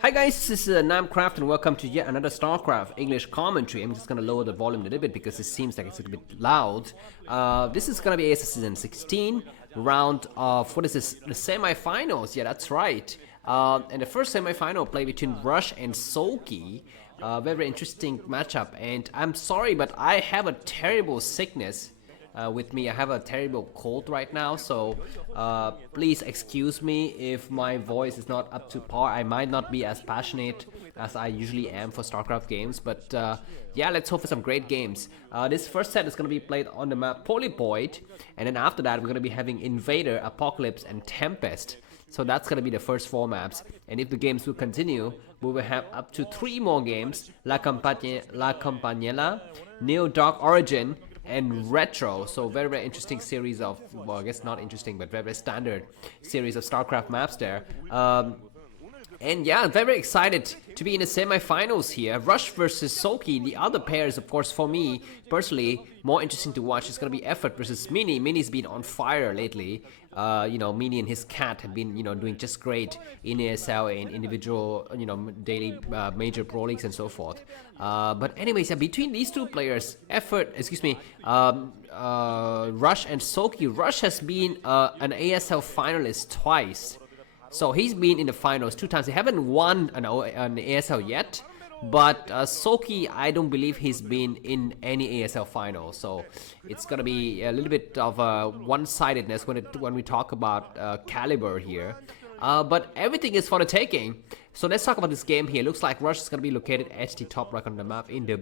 Hi guys, this is Namcraft and welcome to yet another Starcraft English commentary. I'm just gonna lower the volume a little bit because it seems like it's a little bit loud. This is gonna be ASL Season 16 round of, what is this, the semifinals. Yeah, that's right. And the first semifinal play between Rush and Soulkey. Very interesting matchup, and I'm sorry, but I have a terrible sickness with me. I have a terrible cold right now, so please excuse me if my voice is not up to par. I might not be as passionate as I usually am for Starcraft games, but yeah, let's hope for some great games. This first set is going to be played on the map Polypoid, and then after that we're going to be having Invader, Apocalypse, and Tempest. So that's going to be the first 4 maps, and if the games will continue, we will have up to 3 more games: La Campanella, Neo Dark Origin, and Retro. So very interesting series of, well, I guess not interesting, but very standard series of Starcraft maps there. And yeah, very excited to be in the semifinals here. Rush versus Soulkey. The other pairs, of course, for me personally, more interesting to watch. It's gonna be Effort versus Mini. Mini's been on fire lately. Mini and his cat have been, doing just great in ASL, in individual, daily major pro leagues and so forth. But anyways, yeah, between these two players, Rush and Soulkey. Rush has been an ASL finalist twice. So he's been in the finals 2 times. He haven't won an ASL yet, but Soulkey, I don't believe he's been in any ASL final. So it's gonna be a little bit of a one-sidedness when we talk about caliber here. But everything is for the taking. So let's talk about this game here. Looks like Rush is going to be located at the top right on the map in the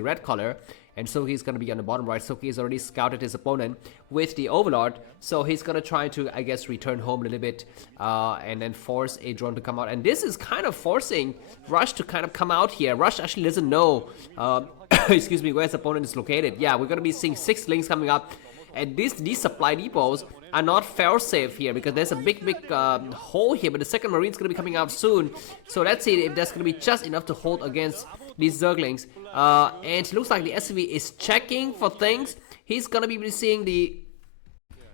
red color. And so he's going to be on the bottom right. So he's already scouted his opponent with the Overlord. So he's going to try to, I guess, return home a little bit and then force a drone to come out. And this is kind of forcing Rush to kind of come out here. Rush actually doesn't know, where his opponent is located. Yeah, we're going to be seeing 6 links coming up. And these supply depots are not fail-safe here because there's a big hole here, but the second Marine's going to be coming out soon. So let's see if that's going to be just enough to hold against these Zerglings. And it looks like the SCV is checking for things. He's going to be seeing the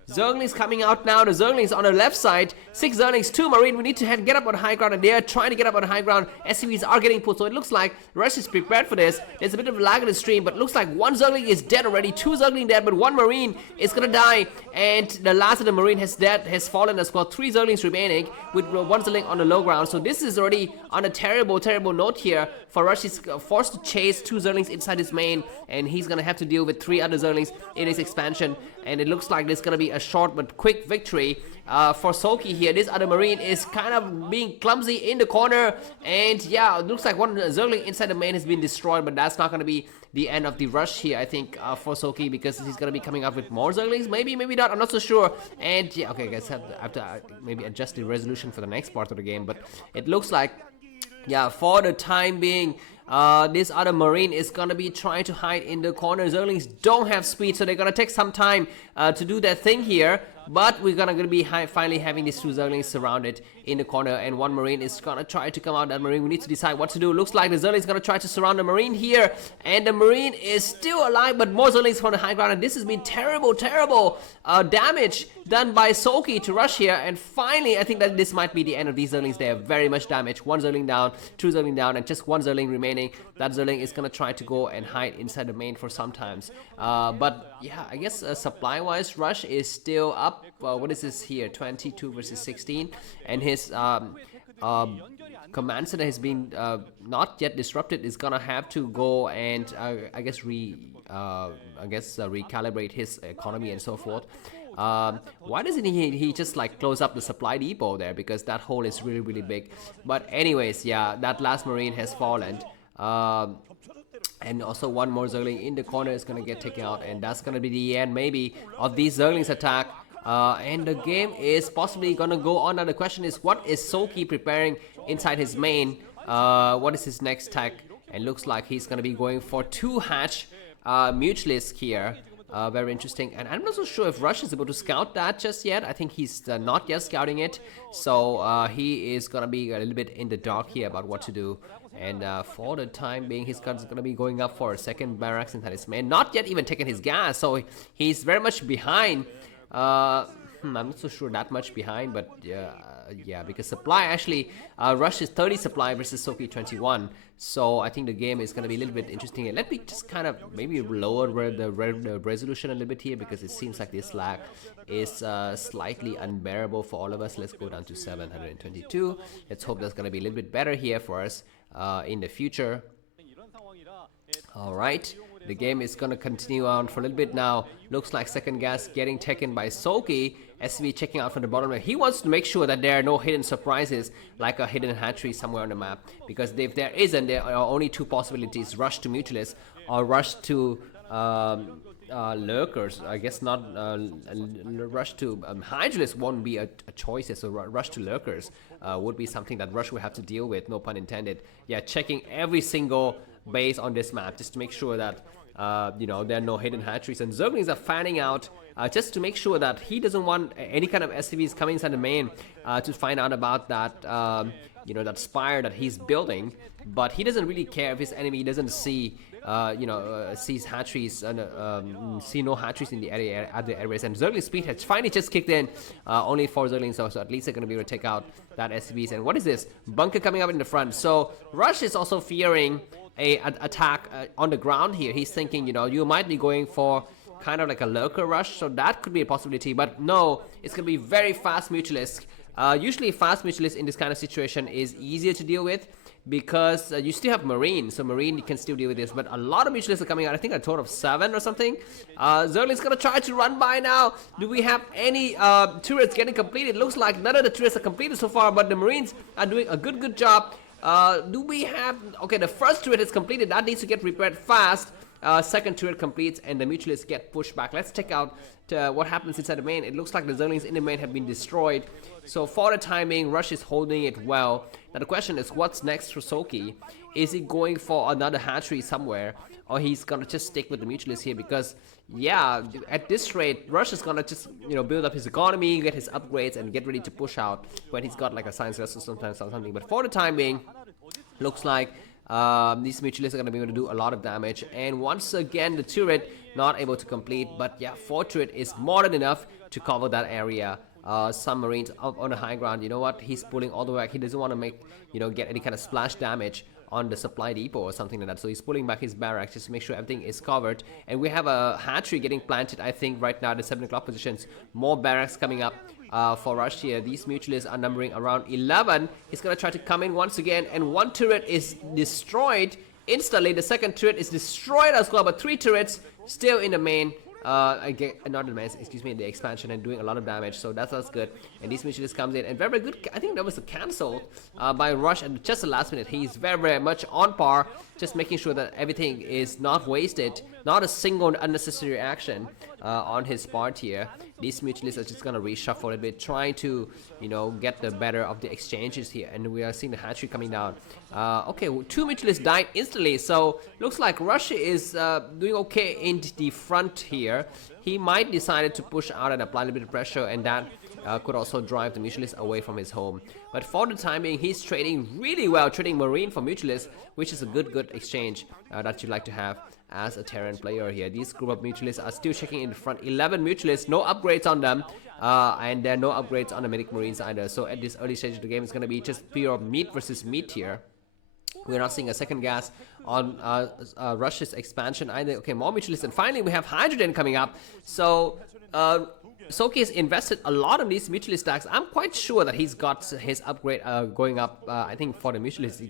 Zerglings coming out now. The Zerglings on the left side. 6 Zerglings, 2 Marine. We need to get up on high ground, and they are trying to get up on high ground. SCVs are getting pulled, so it looks like Rush is prepared for this. There's a bit of lag in the stream, but it looks like 1 Zergling is dead already. 2 Zergling dead, but 1 Marine is gonna die. And the last of the Marine has fallen as well. 3 Zerglings remaining with 1 Zergling on the low ground. So this is already on a terrible note here. For Rush, he's forced to chase 2 Zerglings inside his main, and he's gonna have to deal with 3 other Zerglings in his expansion. And it looks like there's gonna be a short but quick victory for Soulkey here. This other Marine is kind of being clumsy in the corner, and yeah, it looks like 1 Zergling inside the main has been destroyed, but that's not gonna be the end of the rush here, I think, for Soulkey, because he's gonna be coming up with more Zerglings. Maybe not, I'm not so sure. And yeah, okay, I guess I have to maybe adjust the resolution for the next part of the game, but it looks like, yeah, for the time being, this other Marine is gonna be trying to hide in the corner. Zerglings don't have speed, so they're gonna take some time to do their thing here. But we're gonna be finally having these 2 Zerglings surrounded in the corner, and 1 Marine is gonna try to come out. That Marine, we need to decide what to do. Looks like the Zerling is gonna try to surround the Marine here, and the Marine is still alive, but more Zerlings from the high ground, and this has been terrible damage done by Soulkey to Rush here. And finally, I think that this might be the end of these Zerlings. They are very much damaged. 1 Zerling down, 2 Zerling down, and just 1 Zerling remaining. That Zerling is gonna try to go and hide inside the main for some times. But yeah, I guess supply-wise, Rush is still up. What is this here? 22 versus 16, and his command center has been not yet disrupted. Is gonna have to go and recalibrate his economy and so forth. Why doesn't he just like close up the supply depot there, because that hole is really big. But anyways, yeah, that last Marine has fallen. And also 1 more Zergling in the corner is gonna get taken out, and that's gonna be the end maybe of these Zerglings attack. And the game is possibly gonna go on. Now the question is, what is Soulkey preparing inside his main? What is his next tech? And looks like he's gonna be going for 2 hatch mutualist here. Very interesting, and I'm not so sure if Rush is able to scout that just yet. I think he's not yet scouting it, so he is gonna be a little bit in the dark here about what to do. And for the time being, his gun is gonna be going up for a 2nd barracks inside his main. Not yet even taken his gas, so he's very much behind. I'm not so sure that much behind, but yeah, because supply actually, Rush is 30 supply versus Soulkey 21. So I think the game is going to be a little bit interesting here. Let me just kind of maybe lower the resolution a little bit here, because it seems like this lag is slightly unbearable for all of us. Let's go down to 722. Let's hope that's going to be a little bit better here for us in the future. All right, the game is going to continue on for a little bit now. Looks like second gas getting taken by Soulkey. SV checking out from the bottom. He wants to make sure that there are no hidden surprises, like a hidden hatchery somewhere on the map. Because if there isn't, there are only two possibilities: rush to Mutualist or rush to lurkers. I guess not. Rush to Hydralisk won't be a choice. So rush to lurkers would be something that Rush would have to deal with. No pun intended. Yeah, checking every single base on this map just to make sure that you know, there are no hidden hatcheries, and Zerglings are fanning out just to make sure that he doesn't want any kind of SCVs coming inside the main to find out about that you know, that spire that he's building. But he doesn't really care if his enemy doesn't see you know, sees hatcheries and see no hatcheries in the area at the areas. And Zergling's speed has finally just kicked in, only 4 Zerglings, so at least they're going to be able to take out that SCVs. And what is this? Bunker coming up in the front. So Rush is also fearing an attack on the ground here. He's thinking, you know, you might be going for kind of like a lurker rush, so that could be a possibility. But no, it's going to be very fast Mutualist. Usually fast Mutualist in this kind of situation is easier to deal with, because you still have Marine, so Marine you can still deal with this. But a lot of Mutualists are coming out, I think a total of 7 or something. Zergling's gonna try to run by now. Do we have any turrets getting completed? Looks like none of the turrets are completed so far, but the Marines are doing a good job. Do we have... Okay, the first turret is completed. That needs to get repaired fast. Second turret completes, and the Mutualists get pushed back. Let's check out what happens inside the main. It looks like the Zerglings in the main have been destroyed. So for the timing, Rush is holding it well. Now the question is, what's next for Soulkey? Is he going for another hatchery somewhere, or he's gonna just stick with the Mutualists here? Because yeah, at this rate, Rush is gonna just, you know, build up his economy, get his upgrades, and get ready to push out when he's got like a science vessel sometimes or something. But for the time being, looks like these Mutualists are going to be able to do a lot of damage. And once again, the turret not able to complete. But yeah, 4 turret is more than enough to cover that area. Some Marines up on the high ground. You know what? He's pulling all the way back. He doesn't want to make, you know, get any kind of splash damage on the supply depot or something like that. So he's pulling back his barracks just to make sure everything is covered. And we have a hatchery getting planted, I think, right now at the 7 o'clock positions. More barracks coming up for Rush here. These Mutualists are numbering around 11. He's going to try to come in once again, and 1 turret is destroyed instantly. The second turret is destroyed as well, but 3 turrets still in the main. Again, not the main, excuse me, the expansion, and doing a lot of damage, so that's good. And these Mutualist comes in, and very good. I think that was a cancel by Rush at just the last minute. He's very much on par, just making sure that everything is not wasted, not a single unnecessary action on his part here. These Mutualists are just gonna reshuffle a bit, trying to, you know, get the better of the exchanges here. And we are seeing the hatchery coming down. Okay, 2 Mutualists died instantly, so looks like Russia is doing okay in the front here. He might decide to push out and apply a little bit of pressure, and that could also drive the Mutualist away from his home. But for the time being, he's trading really well, trading Marine for Mutualist, which is a good exchange that you'd like to have as a Terran player here. These group of Mutualists are still checking in the front. 11 Mutualists, no upgrades on them, and there are no upgrades on the Medic Marines either. So at this early stage of the game, it's going to be just pure meat versus meat here. We're not seeing a second gas on Rush's expansion either. Okay, more Mutualists, and finally we have Hydrogen coming up. So Soulkey has invested a lot on these Mutualist stacks. I'm quite sure that he's got his upgrade going up, I think, for the Mutualist.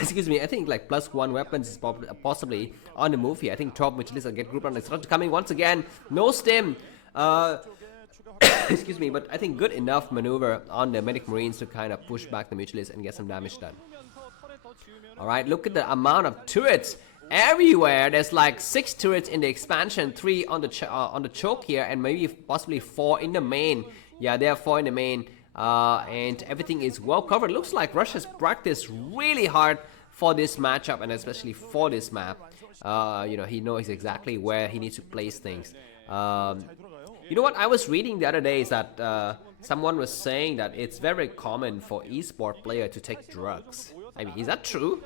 Excuse me, I think like +1 weapons is possibly on the move here. I think top Mutualists will get group round. It's not coming once again. No stim. Excuse me, but I think good enough maneuver on the Medic Marines to kind of push back the Mutualists and get some damage done. Alright, look at the amount of turrets everywhere. There's like 6 turrets in the expansion, 3 on the choke here, and maybe possibly 4 in the main. Yeah, there are 4 in the main. And everything is well covered. Looks like Russia's practiced really hard for this matchup, and especially for this map. You know, he knows exactly where he needs to place things. You know what I was reading the other day is that someone was saying that it's very common for esport player to take drugs. I mean, is that true?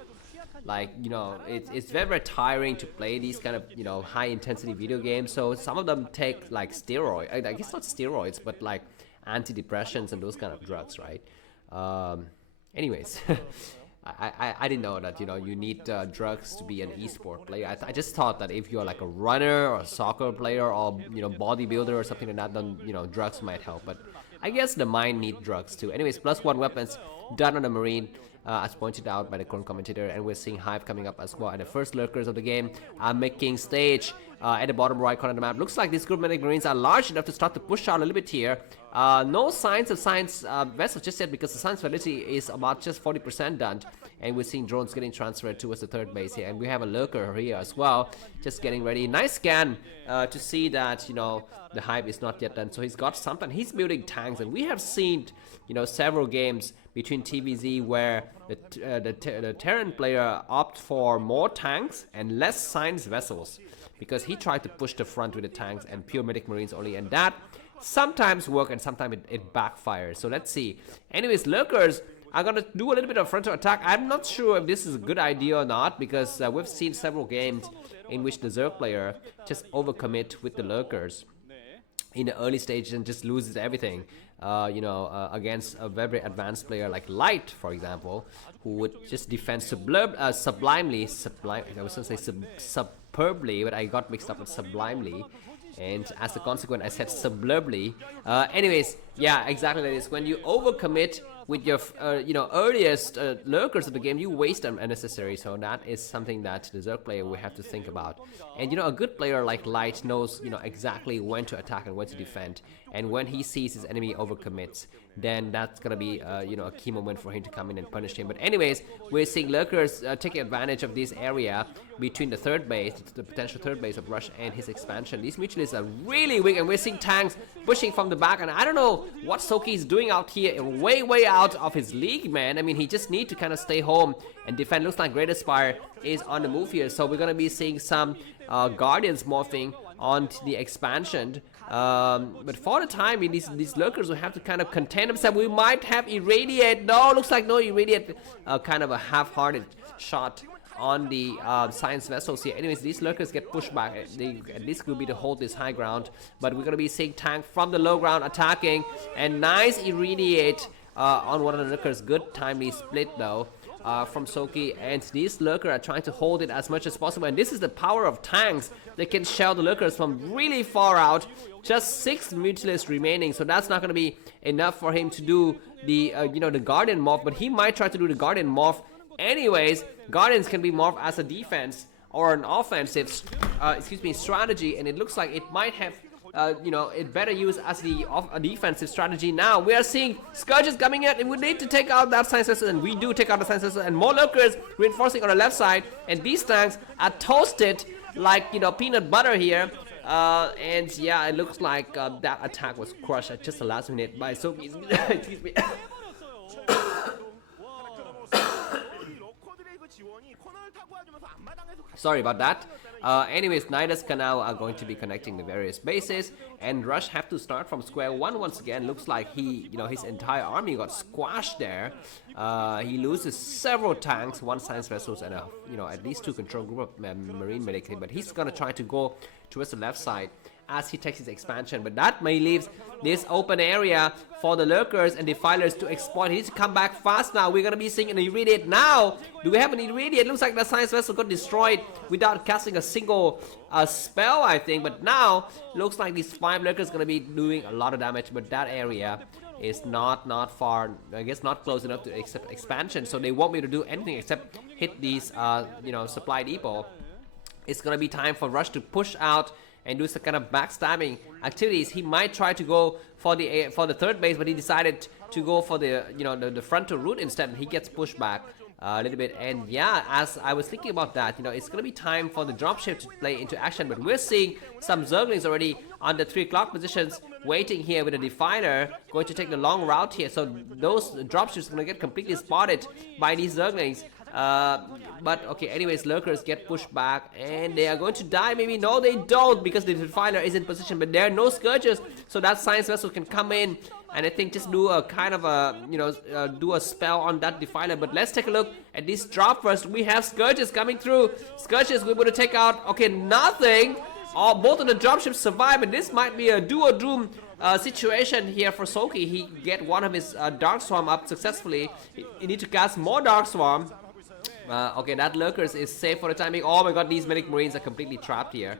Like, you know, it's very tiring to play these kind of, you know, high intensity video games. So some of them take like steroids. I guess not steroids, but like antidepressants and those kind of drugs, right? Anyways, I didn't know that, you know, you need drugs to be an esport player. I just thought that if you're like a runner or a soccer player or, you know, bodybuilder or something like that, then, you know, drugs might help. But I guess the mind need drugs too. Anyways, +1 weapons done on the Marine, as pointed out by the current commentator, and we're seeing Hive coming up as well. And the first lurkers of the game are making stage at the bottom right corner of the map. Looks like these group medic Marines are large enough to start to push out a little bit here. No signs of science vessels just yet, because the science validity is about just 40% done. And we're seeing drones getting transferred towards the third base here. And we have a lurker here as well, just getting ready. Nice scan to see that, you know, the Hive is not yet done. So he's got something. He's building tanks, and we have seen, you know, several games between TvZ where the Terran player opt for more tanks and less science vessels, because he tried to push the front with the tanks and pure medic Marines only, and that sometimes work and sometimes it backfires. So let's see. Anyways, lurkers are gonna do a little bit of frontal attack. I'm not sure if this is a good idea or not, because we've seen several games in which the Zerg player just overcommit with the lurkers in the early stages and just loses everything. You know, against a very advanced player like Light, for example, who would just defend sublimely. I was gonna say superbly, but I got mixed up with sublimely, and as a consequence, I said sublubly. Anyways, yeah, exactly like this. When you overcommit with your you know, earliest lurkers of the game, you waste them unnecessary. So that is something that the Zerg player will have to think about. And you know, a good player like Light knows, you know, exactly when to attack and when to defend. And when he sees his enemy overcommits, then that's gonna be you know, a key moment for him to come in and punish him. But anyways, we're seeing lurkers taking advantage of this area between the third base, the potential third base of Rush, and his expansion. These mutualists are really weak, and we're seeing tanks pushing from the back. And I don't know what Soulkey is doing out here, way out of his league, man. I mean, he just need to kind of stay home and defend. Looks like Great Aspire is on the move here, so we're gonna be seeing some Guardians morphing on the expansion. But for the time, these lurkers will have to kind of contain themselves. We might have Irradiate. No, looks like no Irradiate. Kind of a half-hearted shot on the science vessels here. Anyways, these lurkers get pushed back. They at least will be to hold this high ground. But we're gonna be seeing tank from the low ground attacking, and nice Irradiate on one of the lurkers. Good timely split though. From Soulkey, and these lurkers are trying to hold it as much as possible. And this is the power of tanks. They can shell the lurkers from really far out. Just 6 mutualists remaining, so that's not going to be enough for him to do the you know, the Guardian morph. But he might try to do the Guardian morph anyways. Guardians can be morphed as a defense or an offensive strategy, and it looks like it might have you know, it better use as a defensive strategy. Now we are seeing Scourges coming in, and we need to take out that science vessel, and we do take out the science vessel, and more lurkers reinforcing on the left side, and these tanks are toasted like, you know, peanut butter here. And yeah, it looks like that attack was crushed at just the last minute by Soulkey. Excuse me. Sorry about that. Anyways, Nidus Canal are going to be connecting the various bases, and Rush have to start from square one once again. Looks like he, you know, his entire army got squashed there. He loses several tanks, 1 science vessels, and you know, at least 2 control group of Marine medic. But he's gonna try to go towards the left side as he takes his expansion, but that may leave this open area for the lurkers and defilers to exploit. He needs to come back fast now. We're gonna be seeing an Irradiate now. Do we have an Irradiate? Looks like the science vessel got destroyed without casting a single spell, I think. But now looks like these 5 lurkers gonna be doing a lot of damage. But that area is not far, I guess not close enough to accept expansion, so they won't be able to do anything except hit these you know, supply depot. It's gonna be time for Rush to push out and do some kind of backstabbing activities. He might try to go for the third base, but he decided to go for the, you know, the frontal route instead, and he gets pushed back a little bit. And yeah, as I was thinking about that, you know, it's gonna be time for the dropship to play into action. But we're seeing some Zerglings already on the 3 o'clock positions, waiting here with a Defiler, going to take the long route here. So those dropships are gonna get completely spotted by these Zerglings. But okay, anyways, lurkers get pushed back, and they are going to die. Maybe no, they don't, because the Defiler is in position, but there are no Scourges, so that science vessel can come in and I think just do a kind of a, you know, do a spell on that Defiler. But let's take a look at this drop first. We have Scourges coming through. Scourges, we're able to take out, okay, nothing. Both of the dropships survive, and this might be a do or doom situation here for Soulkey. He get one of his Dark Swarm up successfully. He need to cast more Dark Swarm. Okay, that Lurkers is safe for the time being. Oh my god, these Medic Marines are completely trapped here.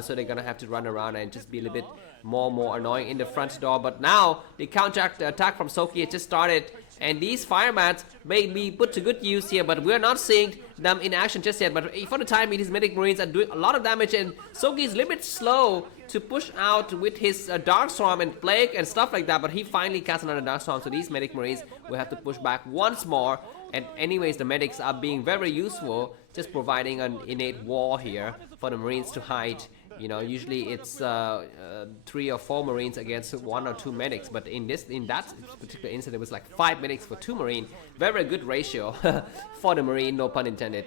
So they're gonna have to run around and just be a little bit more annoying in the front door. But now the counter attack from Soulkey has just started, and these Firebats may be put to good use here, but we're not seeing them in action just yet. But for the time being, these Medic Marines are doing a lot of damage, and Soulkey is a little bit slow to push out with his Dark Swarm and Plague and stuff like that. But he finally casts another Dark Swarm, so these Medic Marines will have to push back once more. And anyways, the medics are being very useful, just providing an innate wall here for the Marines to hide. You know, usually it's 3 or 4 Marines against 1 or 2 medics, but in that particular incident, it was like 5 medics for 2 Marine. Very good ratio for the Marine, no pun intended.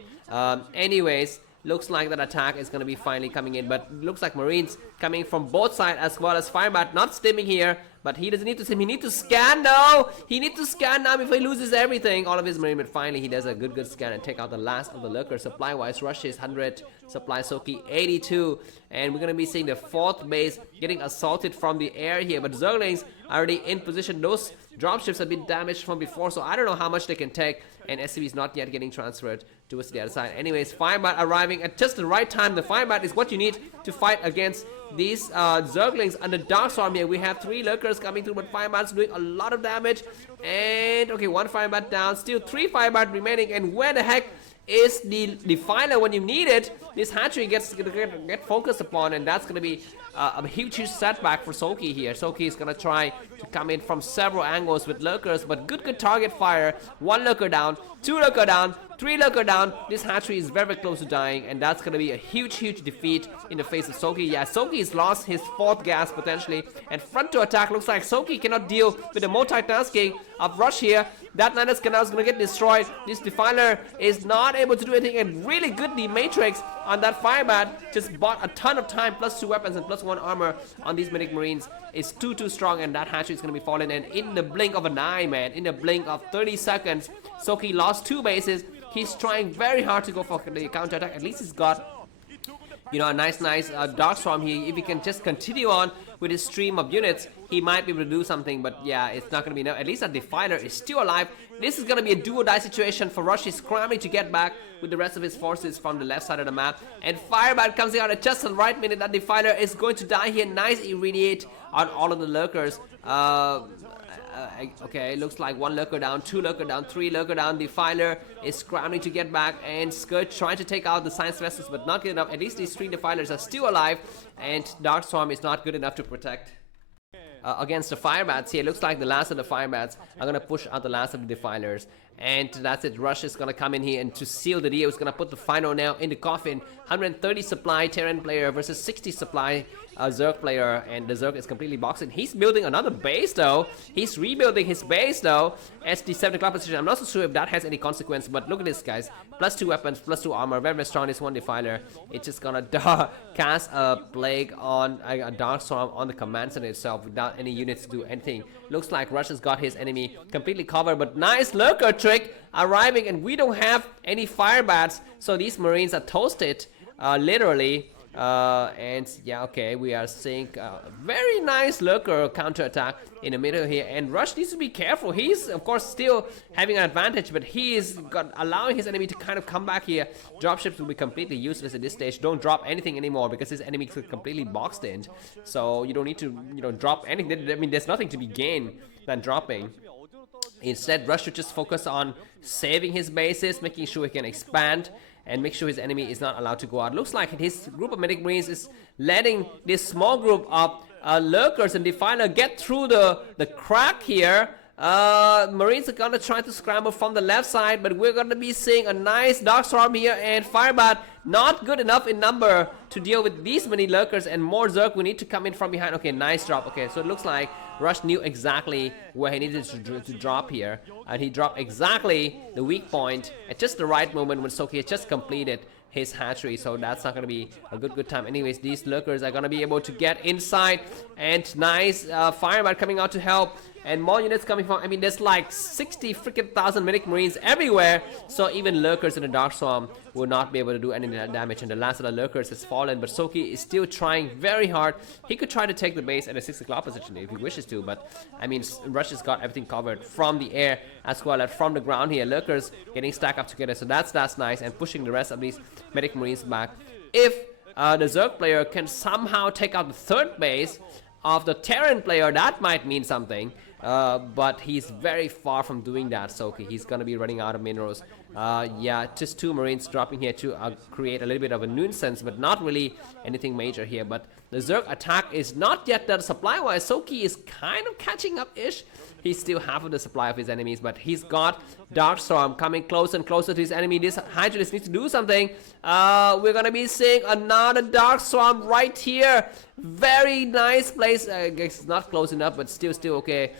Anyways, looks like that attack is going to be finally coming in, but looks like Marines coming from both sides, as well as Firebat not stimming here. But he doesn't need to stim, he needs to scan now. He needs to scan now before he loses everything, all of his Marine. But finally he does a good scan and take out the last of the Lurkers. Supply wise, Rush is 100, supply Soulkey 82, and we're gonna be seeing the 4th base getting assaulted from the air here. But Zerglings are already in position. Those dropships have been damaged from before, so I don't know how much they can take, and SCV is not yet getting transferred towards the other side. Anyways, Firebat arriving at just the right time. The Firebat is what you need to fight against these Zerglings under Dark Swarm here. We have 3 Lurkers coming through, but Firebat's doing a lot of damage. And okay, 1 Firebat down, still 3 Firebat remaining. And where the heck is the Defiler when you need it? This hatchery gets get focused upon, and that's gonna be a huge setback for Soulkey here. Soulkey is gonna try to come in from several angles with Lurkers, but good target fire. 1 Lurker down, 2 Lurker down, 3 Lurker down. This hatchery is very close to dying, and that's gonna be a huge defeat in the face of Soulkey. Yeah, Soulkey has lost his 4th gas potentially, and front to attack looks like Soulkey cannot deal with the multitasking of Rush here. That Niners Canal is gonna get destroyed. This Defiler is not able to do anything, and really good the Matrix on that Firebat just bought a ton of time, plus 2 weapons and plus 1 armor on these Medic Marines. Is too strong, and that hatchery is gonna be fallen. And in the blink of an eye, man, in the blink of 30 seconds, Soulkey lost 2 bases. He's trying very hard to go for the counter attack. At least he's got, you know, a nice Dark Swarm here. If he can just continue on with his stream of units, he might be able to do something. But yeah, it's not gonna be enough. At least that Defiler is still alive. This is gonna be a do-or-die situation for Rush. He's scrambling to get back with the rest of his forces from the left side of the map. And Firebat comes out at just the right minute. That Defiler is going to die here. Nice irradiate on all of the Lurkers. Okay, looks like 1 Lurker down, 2 Lurker down, 3 Lurker down. Defiler is scrambling to get back, and Scourge trying to take out the Science Vessels, but not good enough. At least these 3 Defilers are still alive, and Dark Storm is not good enough to protect against the Firebats here. Looks like the last of the Firebats are gonna push out the last of the Defilers. And that's it. Rush is gonna come in here and to seal the deal is gonna put the final nail in the coffin. 130 supply Terran player versus 60 supply Zerg player, and the Zerg is completely boxed in. He's building another base though. He's rebuilding his base though. As the 7 o'clock position. I'm not so sure if that has any consequence, but look at this, guys. Plus 2 weapons, plus 2 armor, very strong. This 1 Defiler. It's just gonna cast a plague on a Dark Storm on the command center itself without any units to do anything. Looks like Rush has got his enemy completely covered, but nice Lurker trick arriving, and we don't have any Firebats, so these Marines are toasted, literally. And yeah, okay, we are seeing very nice Lurker counter attack in the middle here, and Rush needs to be careful. He's of course still having an advantage, but he is allowing his enemy to kind of come back here. Dropships will be completely useless at this stage. Don't drop anything anymore because his enemy is completely boxed in, so you don't need to, you know, drop anything. I mean, there's nothing to be gained than dropping. Instead, Rush should just focus on saving his bases, making sure he can expand, and make sure his enemy is not allowed to go out. Looks like his group of Medic Marines is letting this small group of Lurkers and Defiler get through the crack here. Marines are gonna try to scramble from the left side, but we're gonna be seeing a nice Dark Storm here, and Firebat not good enough in number to deal with these many Lurkers, and more Zerg we need to come in from behind. Okay, nice drop. Okay, so it looks like Rush knew exactly where he needed to drop here, and he dropped exactly the weak point at just the right moment when Soulkey had just completed his hatchery, so that's not gonna be a good time. Anyways, these Lurkers are gonna be able to get inside, and nice Firebat coming out to help. and more units coming from. I mean, there's like 60 freaking thousand medic marines everywhere, so even lurkers in the Dark Swarm will not be able to do any damage, and the last of the lurkers has fallen, but Soulkey is still trying very hard. He could try to take the base at a 6 o'clock position if he wishes to, but I mean, Russia's got everything covered from the air as well as from the ground here. Lurkers getting stacked up together, so that's nice, and pushing the rest of these medic marines back. If the Zerg player can somehow take out the third base of the Terran player, that might mean something, but he's very far from doing that. Soulkey, he's gonna be running out of minerals. Yeah, just 2 marines dropping here to create a little bit of a nuisance, but not really anything major here. But the Zerg attack is not yet done supply-wise. Soulkey is kind of catching up-ish. He's still half of the supply of his enemies, but he's got Dark Storm coming closer and closer to his enemy. This Hydralisk needs to do something. We're gonna be seeing another Dark Storm right here. Very nice place. It's not close enough, but still okay.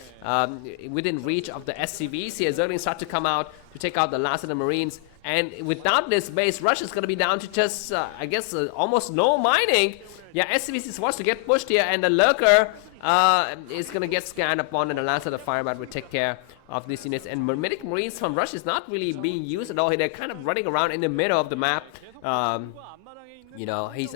Within reach of the SCVs here. Zerglings start to come out to take out the last of the Marines. And without this base, Russia's gonna be down to just, I guess, almost no mining. Yeah, SCVs is forced to get pushed here, and the Lurker is gonna get scanned upon, and the last of the Firebat will take care of these units. And medic marines from Russia is not really being used at all. They're kind of running around in the middle of the map. You know, he's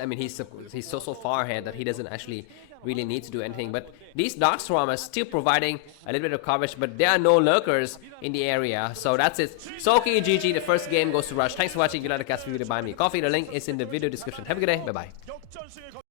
so far ahead that he doesn't actually really need to do anything. But these Dark Swarm are still providing a little bit of coverage, but there are no lurkers in the area. So that's it. Soulkey GG. The first game goes to Rush. Thanks for watching. If you like the cast video, buy me a coffee. The link is in the video description. Have a good day. Bye bye.